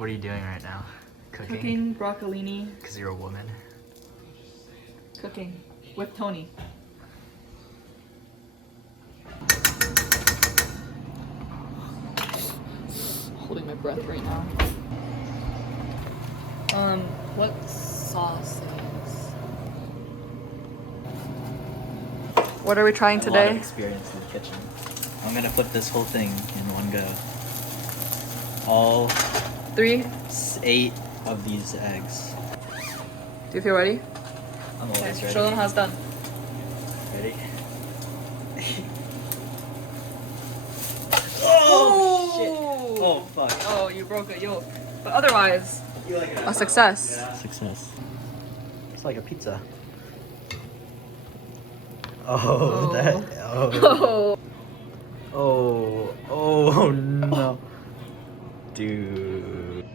What are you doing right now? Cooking? Cooking broccolini. Because you're a woman. Cooking with Tony. Holding my breath right now. What sauce is? What are we trying A lot today? of experience in the kitchen. I'm gonna flip this whole thing in one go. All 8 of these eggs. Do you feel ready? I'm always ready. Show them how it's done. Ready? Oh shit! Oh fuck! Oh, you broke a yolk. But otherwise, a success. Yeah. Success. It's like a pizza. Oh, that. Oh. Oh. Oh no. Dude.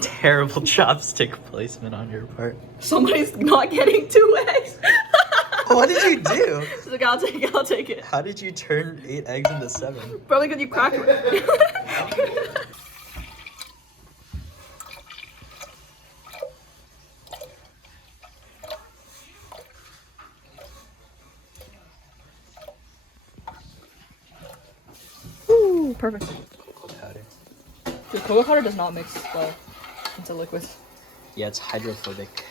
Terrible chopstick placement on your part. Somebody's not getting 2 eggs. What did you do? She's like, I'll take it. How did you turn 8 eggs into 7? Probably because you cracked it. Ooh, perfect. Powder. The cocoa powder does not mix well into liquid. Yeah, it's hydrophobic.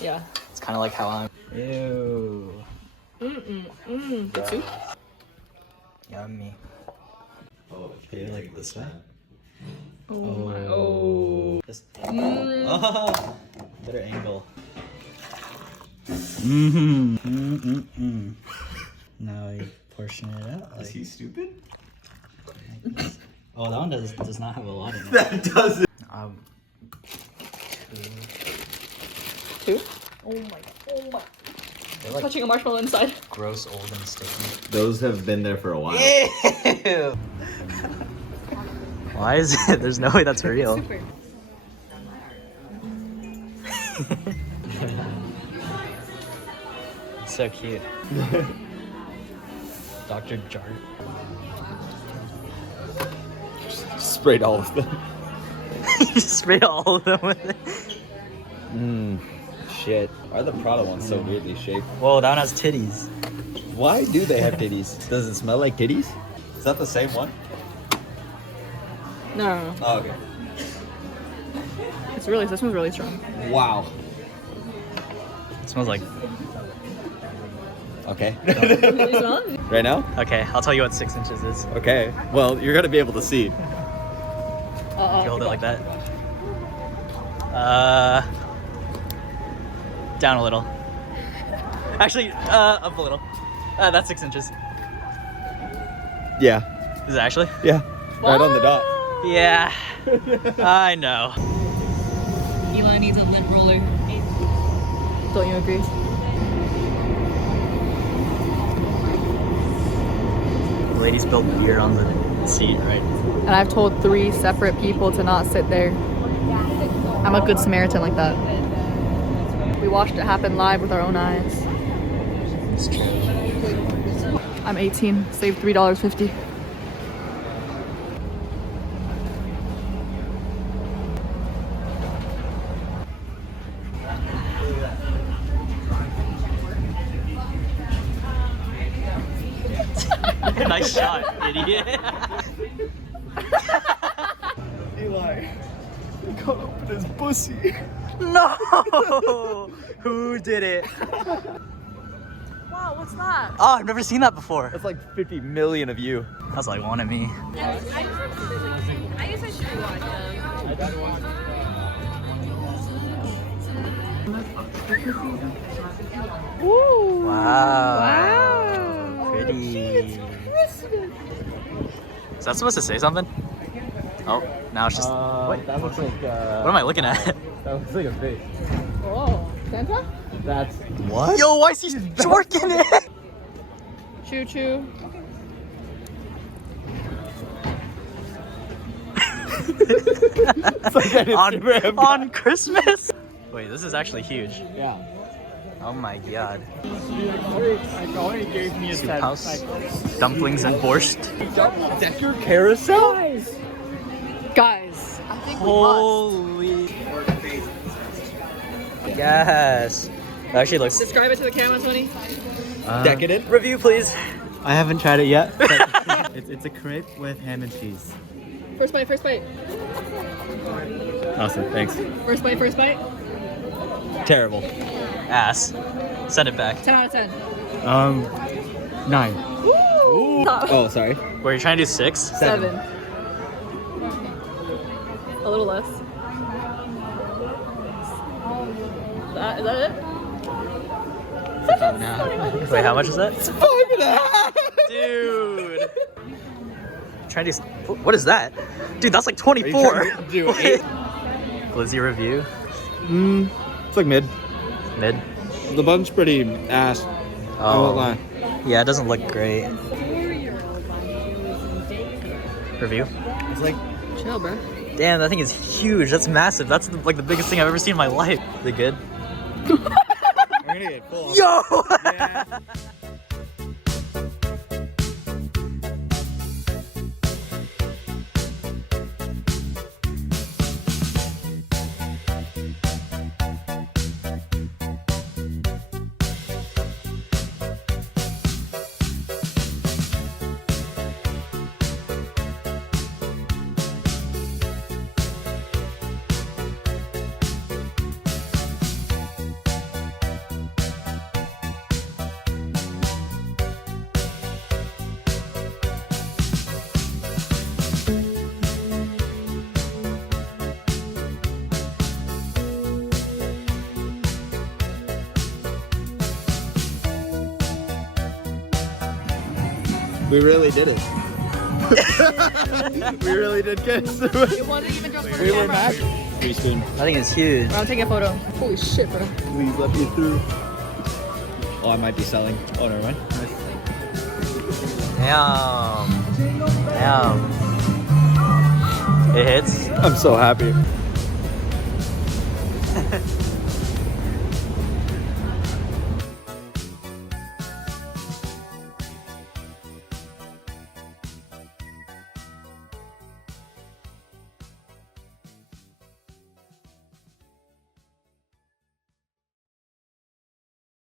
Yeah. It's kind of like how I'm. Ew. Good soup. Yummy. Oh, you like this way? Oh. Just. Oh, better angle. Mm-hmm. Now you portion it out. Like... Is he stupid? Oh, that one does not have a lot in it. That doesn't. 2? Oh my god. Oh my. They're like Touching a marshmallow inside. gross, old, and sticky. Those have been there for a while. Ew. Why is it? There's no way that's real. Super. So cute. Dr. Jart. Sprayed all of them. You sprayed all of them with it. Shit. Why are the Prada ones so weirdly shaped? Whoa, that one has titties. Why do they have titties? Does it smell like titties? Is that the same one? No. Oh, okay. It's really, this one's really strong. Wow. It smells like. Okay. Really strong? Right now? Okay, I'll tell you what 6 inches is. Okay. Well, you're gonna be able to see. You hold it like that. Down a little. Actually, up a little. That's 6 inches. Yeah. Is it actually? Yeah. Right on the dot. Yeah. I know. Eli needs a lid roller. Don't you agree? The lady spilled beer on the seat, right? And I've told 3 separate people to not sit there. I'm a good Samaritan like that. We watched it happen live with our own eyes. It's true. I'm 18, saved $3.50. Nice shot, idiot. Eli. He can't open his pussy. No! Who did it? Wow, what's that? Oh, I've never seen that before. That's like 50 million of you. That's like one of me. I guess I should watch them. Ooh. Wow. Pretty. Is that supposed to say something? Oh, now it's just. Wait, That looks like. what am I looking at? That looks like a face. Oh, Santa? That's. What? Yo, why is he jorking it? Choo choo. It's like an Instagram guy. on Christmas? Wait, this is actually huge. Yeah. Oh my god. He gave me Soup house, dumplings and borscht. Decker carousel? think Holy. Yes. It actually looks. Describe it to the camera, Tony. Decadent. Review, please. I haven't tried it yet. But it's a crepe with ham and cheese. First bite, first bite. Awesome, thanks. First bite, first bite. Terrible. Ass. Send it back. 10 out of 10. 9. Oh, sorry. Were you trying to do 6? 7. A little less. Is that it? Wait, how much is that? Dude. Trying to. What is that? Dude, that's like 24. Do 8? Glizzy review. It's like mid. Mid. The bun's pretty ass. I won't lie. Yeah, it doesn't look great. Review. It's like Chill, bro. Damn, that thing is huge. That's massive. That's like the biggest thing I've ever seen in my life. Is it good? I'm gonna get full. Yo! Yeah. We really did it. We really did good. It wasn't even just for We were camera. back. Teaspoon. I think it's huge. I'm taking a photo. Holy shit, bro. Please let me through. Oh, I might be selling. Oh, never mind. Damn. Damn. It hits. I'm so happy.